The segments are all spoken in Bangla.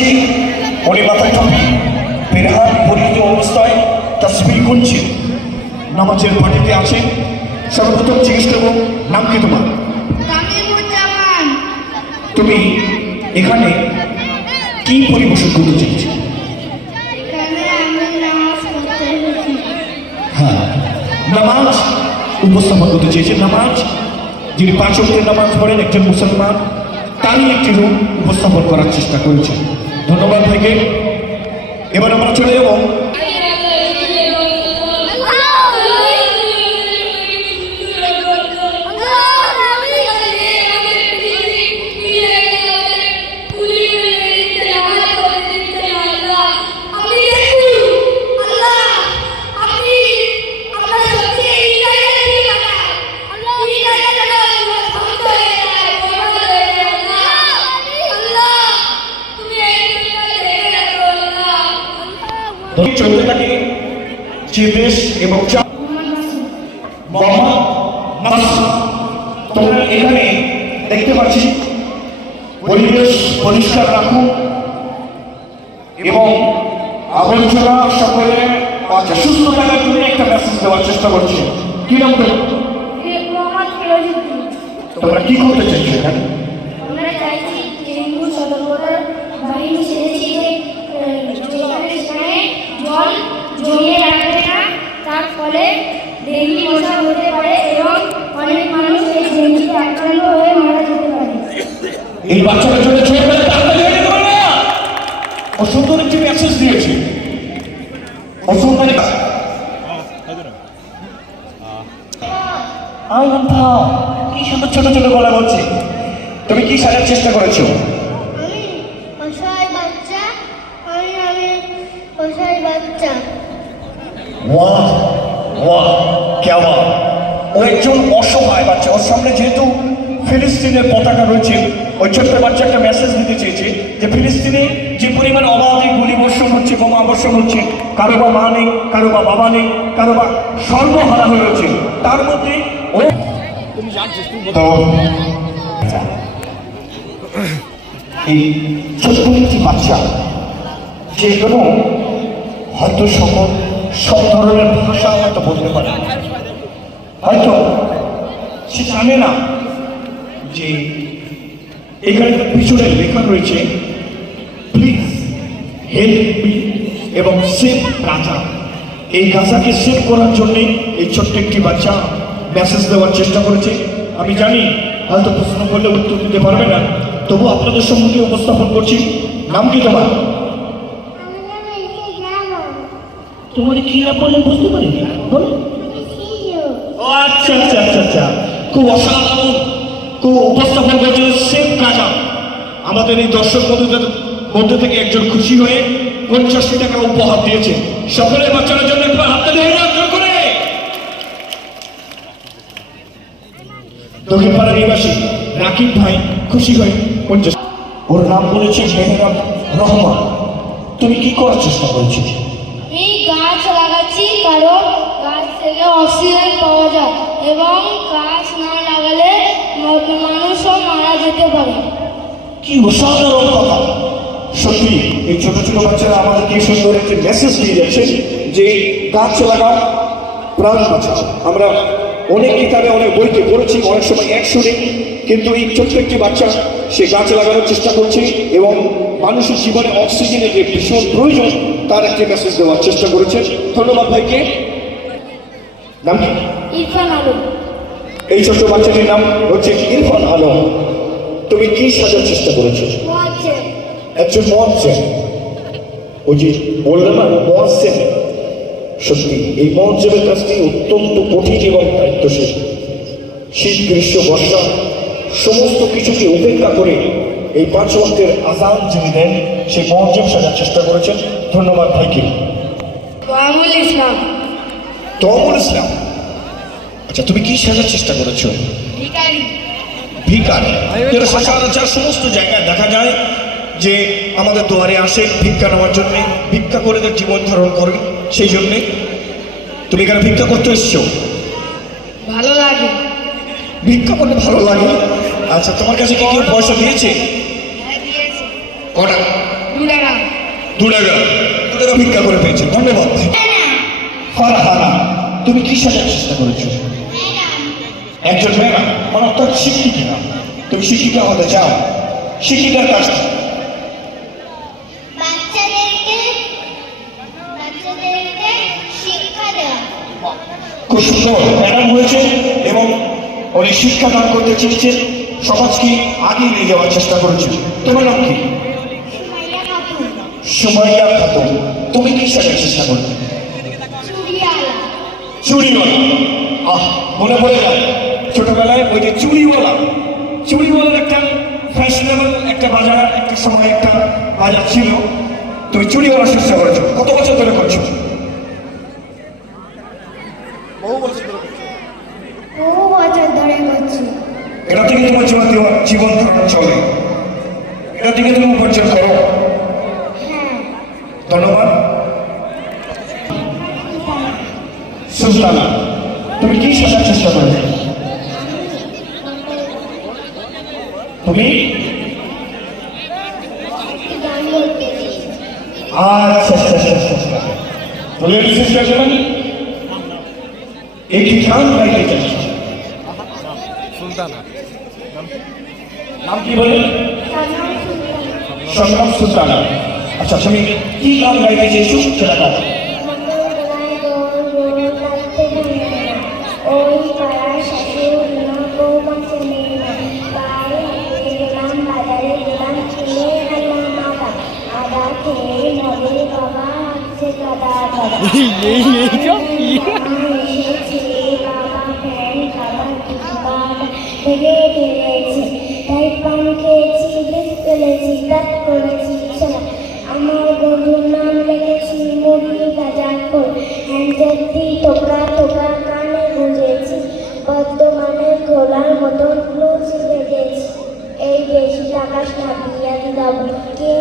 দেখছি উনি মাথায় টপি পেরহাত পরিহিত অবস্থায় তসবি গুনছে নামাজের পার্টিতে আছেন সর্বপ্রথম জিজ্ঞেস করব নাম কি তোমার? তুমি এখানে কি পরিবেশন করতে চাইছো? নামাজ হ্যাঁ নামাজ উপস্থাপন করতে চেয়েছে। নামাজ যিনি পাঁচ অক্টের নামাজ পড়েন একজন মুসলমান তারই একটি রূপ উপস্থাপন করার চেষ্টা করেছে। ধন্যবাদ থেকে এবার আমরা চলে যাব চলতে থাকে দেশ এবং। তোমরা এখানে দেখতে পাচ্ছি পরিবেশ পরিষ্কার রাখুন এবং আবর্জনা সকলে সুস্থ থাকার জন্য একটা মেসেজ দেওয়ার চেষ্টা করছি। কি নাম তোমরা? কি করতে চাইছো এখানে? আমরা চাইছি ডেঙ্গু বাহিনী যে আহ, যেখানে সেখানে জল জমিয়ে রাখবে না। তার ফলে ডেঙ্গি মশা হতে পারে এবং অনেক মানুষ এই ডেঙ্গিতে আক্রান্ত হয়ে মারা যেতে পারে। এই বাচ্চাটা চলে ছোট বেলা তাড়াতাড়ি হয়ে যেতে পারবে না। ও সুন্দর একটি মেসেজ দিয়েছে ও সুন্দর আই কি সুন্দর ছোট ছোট গলা বলছে। তুমি কি সাজার চেষ্টা করেছ আমি অসহায় বাচ্চা আমি আমি অসহায় বাচ্চা ওয়াহ ওয়াহ কে বাত ও একজন অসহায় বাচ্চা। ওর সামনে যেহেতু ফিলিস্তিনের পতাকা রয়েছে ওই ছোট্ট বাচ্চা একটা মেসেজ দিতে চেয়েছে যে ফিলিস্তিনে যে পরিমাণ অবাধে গুলি বর্ষণ হচ্ছে বোমা বর্ষণ হচ্ছে কারও বা মা নেই কারও বা বাবা নেই কারও বা সর্বহারা হয়ে রয়েছে তার মধ্যে ও তো এই ছোট্ট একটি বাচ্চা যে কোনো হয়তো সকল, সব ধরনের ভাষা হয়তো বলতে পারে। হয়তো, সে জানে না যে এখানে পিছনে লেখা রয়েছে প্লিজ হেল্প মি এবং সেভ রাজা এই গাজাকে সেভ করার জন্যে এই ছোট্ট একটি বাচ্চা মেসেজ দেওয়ার চেষ্টা করেছে। আমি জানি, হয়তো প্রশ্ন করলে উত্তর দিতে পারবে না। তবু আপনাদের সম্মুখে উপস্থাপন করছি। নাম কি তোমার? তোমার কি বললেন বুঝতে পারিনি বলো। আচ্ছা আচ্ছা আচ্ছা আচ্ছা। খুব অসাধারণ, খুব উপস্থাপন করেছিল শেখ গাজা আমাদের এই দর্শক বন্ধুদের মধ্যে থেকে একজন খুশি হয়ে পঞ্চাশটি টাকা উপহার দিয়েছে। সকলে বাচ্চাদের জন্য একবার হাততালি হয়ে যাক করে। দক্ষিণ পাড়া নিবাসী রাকিব ভাই খুশি হয়ে পঞ্চাশ ওর নাম বলেছে মেহরাব রহমান। তুমি কি করার চেষ্টা করেছিস কারণ গাছ থেকে অক্সিজেন পাওয়া যায় এবং গাছ না লাগালে মানুষও মারা যেতে পারে। কি অসাধারণ কথা। সত্যি, এই ছোট ছোট বাচ্চারা আমাদের কি সুন্দর একটি মেসেজ দিয়ে যাচ্ছে যে গাছ লাগাও প্রাণ বাঁচাও। আমরা অনেক কিতাবে অনেক বইতে পড়েছি অনেক সময় এক শুনে কিন্তু এই ছোট্ট একটি বাচ্চা সে গাছ লাগানোর চেষ্টা করছে এবং মানুষের জীবনে অক্সিজেনের যে ভীষণ প্রয়োজন তার একটি মেসেজ দেওয়ার চেষ্টা করেছে। ধন্যবাদ ভাইকে। নাম কি? ইরফান আলম। এই ছোট্ট বাচ্চাটির নাম হচ্ছে ইরফান আলম। তুমি কি সাজার চেষ্টা করেছ? একজন মহাসেন ওই যে বললাম না মহাসেন সত্যি এই মহাসেনের কাজটি অত্যন্ত কঠিন এবং দায়িত্বশীল। শীত গ্রীষ্ম বর্ষা সমস্ত কিছুকে উপেক্ষা করে এই পাঁচ ওয়াক্তের আজান যিনি দেন সেই মহাজেব সাজার চেষ্টা করেছেন। ধন্যবাদ ভাইকে। ওয়ামুল ইসলাম। তমুল ইসলাম। আচ্ছা তুমি কি সাজার চেষ্টা করেছ? ভিকারি ভিকারি যেটা সচরাচর সমস্ত জায়গায় দেখা যায় যে আমাদের দুয়ারে আসে ভিক্ষা নেওয়ার জন্য। ভিক্ষা করে তার জীবন ধারণ করে। সেই জন্যে তুমি এখানে ভিক্ষা করতে এসছো? ভালো লাগে। ভিক্ষা করতে ভালো লাগে? আচ্ছা তোমার কাছে কি কেউ পয়সা দিয়েছে? হ্যাঁ কটা? দু টাকা। দু টাকা। দু টাকা ভিক্ষা করে পেয়েছে। ধন্যবাদ। ফারহানা তুমি কি সাজার চেষ্টা করেছ? একজন ম্যাডাম মানে অর্থাৎ শিক্ষিকা না তুমি শিক্ষিকা হতে চাও। শিক্ষিকার কাজ সুন্দর ম্যাডাম হয়েছে এবং উনি শিক্ষা দান করতে চেয়েছেন। সমাজকে আগিয়ে নিয়ে যাওয়ার চেষ্টা করেছেন তোমার নাম কি? সুমাইয়া খাতুন। তুমি কি সাজার চেষ্টা করবে? চুড়িওয়ালা। আহ মনে পড়ে যায়। ছোটবেলায় ওই যে চুড়িওয়ালা। চুড়িওয়ালার একটা ফ্যাশনেবল একটা বাজার একটা সময় একটা বাজার ছিল। তুমি চুড়িওয়ালা চেষ্টা করেছ। কত বছর ধরে করছ? বছর ধরে করছি এটা থেকে তোমার জীবন জীবন ধারণ চলে। এটা থেকে তুমি উপার্জন করো। হ্যাঁ। ধন্যবাদ। সুলতানা তুমি কি শেখার চেষ্টা করেছ তুমি? আচ্ছা আচ্ছা আচ্ছা আচ্ছা আচ্ছা। তুমি করবেন একটি গান গাইতে চাচ্ছি নাম কি বলেন? সুলতান সংগ্রাম সুলতানা। আচ্ছা তুমি কি গান গাইতে চেয়েছো? সেটা গাও মঙ্গলবেলায় দোল দিলাম কে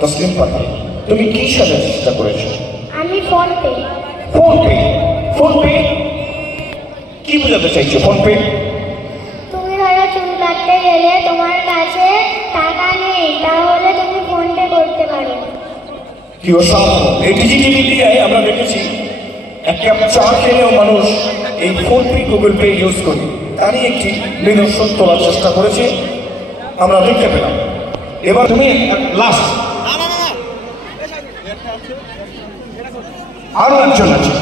তাসলিম পাতা তুমি কি সাজার চেষ্টা করেছ? আমি PhonePe. PhonePe? PhonePe? কি বোঝাতে চাইছো ফোন পে? তুমি ধরো চুল কাটতে গেলে তোমার কাছে টাকা নেই তাহলে তুমি ফোন পে করতে পারো। কি অসাধারণ এই ডিজিটাল ইন্ডিয়ায় আমরা দেখেছি এক কাপ চা খেলেও মানুষ এই PhonePe Google Pay use করে। তারই একটি নিদর্শন তোলার চেষ্টা করেছে। আমরা দেখতে পেলাম। এবার তুমি লাস্ট আরও একজন আছে।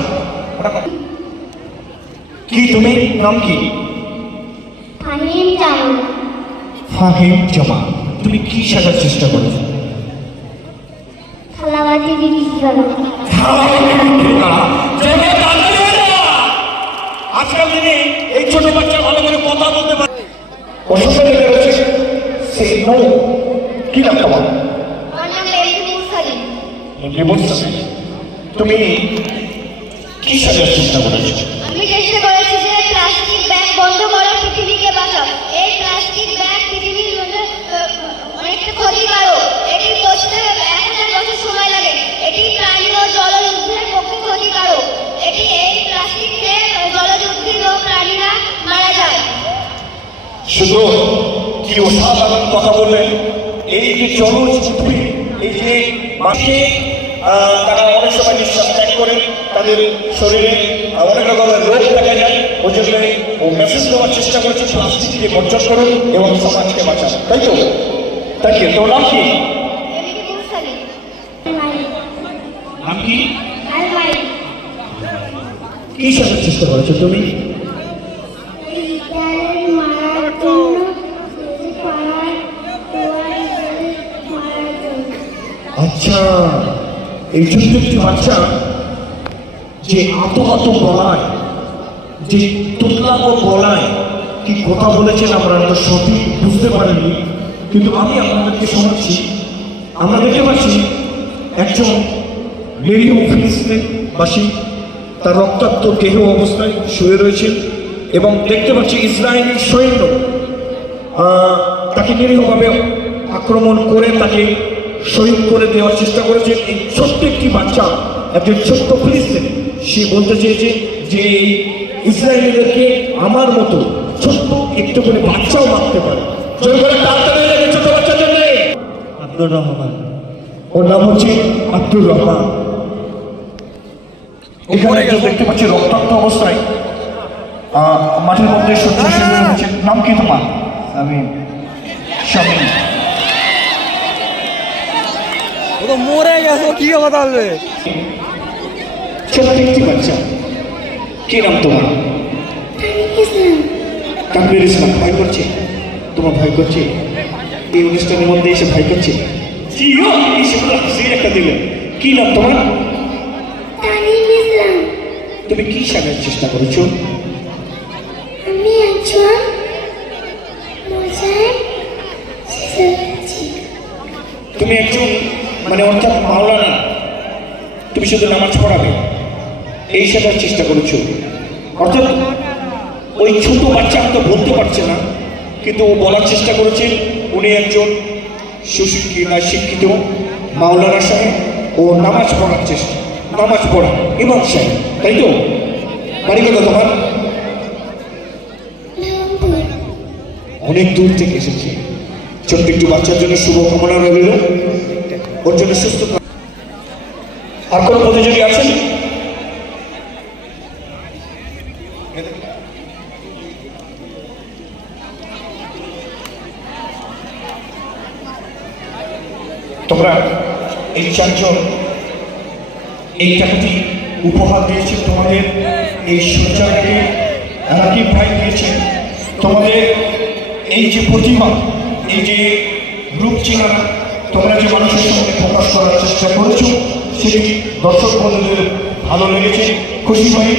কি তুমি? নাম কি? ফাহিম জমা তুমি কি শেখার চেষ্টা করেছ? থালাবাটি বিক্রি করো। আজকাল দিনে এই ছোট বাচ্চা ভালো করে কথা বলতে পারে। অসুস্থ লেগে রয়েছে সে নো। কি নাম তোমার? তুমি কি সাজার চেষ্টা করেছ শুধু কি অসাধারণ কথা বললেন। এই যে চলচ্চিত্র এই যে মাঠে তারা অনেক সময় নিঃশ্বাস ত্যাগ করে তাদের শরীরে অনেক রকমের রোগ দেখা যায় ওই জন্য ও মেসেজ দেওয়ার চেষ্টা করেছে প্লাস্টিককে বর্জন করুন এবং সমাজকে বাঁচান। তাই তো? তাই কি? তোর নাম কি? নাম কি? কি শেখার চেষ্টা করেছ তুমি? আচ্ছা এই ছোট্ট একটি বাচ্চা যে আত আত গলায়, যে তুতলাম গলায় কি কথা বলেছেন আমরা তো সঠিক বুঝতে পারিনি, কিন্তু আমি আপনাদেরকে শোনাচ্ছি। আমরা দেখতে পাচ্ছি একজন নিরীহ ফিলিস্তিনবাসী তার রক্তাক্ত দেহ অবস্থায় শুয়ে রয়েছে এবং দেখতে পাচ্ছি ইসরায়েলি সৈন্য তাকে নিরীহভাবে আক্রমণ করে তাকে শহীদ করে দেওয়ার চেষ্টা করেছেন এই ছোট্ট একটি বাচ্চা একজন ছোট্ট ফিলিস্তিন। সে বলতে চেয়েছে যে এই ইসরায়েলিদেরকে আমার মতো ছোট্ট একটু করে বাচ্চাও মারতে পারে। আব্দুর রহমান। ওর নাম হচ্ছে আব্দুর রহমান। এখানে দেখতে পাচ্ছি রক্তাক্ত অবস্থায়। মাঠের মধ্যে শয্যাশায়ী নাম কি তোমার আমি স্বামী ও তো মরে গেছে কি কথা বলবে ছোট্ট একটি বাচ্চা। কি নাম তোমার? কাকবির ইসলাম ভয় করছে? তোমার ভয় করছে? এই অনুষ্ঠানের মধ্যে এসে ভয় করছে? একটা দিলে কি নাম তোমার? তুমি কি সাজার চেষ্টা করেছ? আমি একজন তুমি একজন মানে অর্থাৎ মাওলানা তুমি শুধু নামাজ পড়াবে। এই সাজার চেষ্টা করেছ। অর্থাৎ ওই ছোট বাচ্চা তো বলতে পারছে না কিন্তু ও বলার চেষ্টা করেছে উনি একজন সুশিক্ষিত শিক্ষিত মাওলানা সাহেব ও নামাজ পড়ার চেষ্টা নামাজ পড়া ইমাম সাহেব তাই তো? বাড়ি কথা তোমার? অনেক দূর থেকে এসেছে। ছোট্ট একটু বাচ্চার জন্য শুভকামনা রইল। ওর জন্য সুস্থ আর কোনো প্রতিযোগী আছেন? তোমরা এই চারজন এই টাকাটি উপহার দিয়েছে তোমাদের, এই শৌচালয়কে রাকিব ভাই দিয়েছে তোমাদের, এই যে প্রতিভা এই যে রূপ চেনারা তোমরা যে মানুষের সামনে প্রকাশ করার চেষ্টা করেছ সেটি দর্শক বন্ধুদের ভালো লেগেছে। খুশি হয়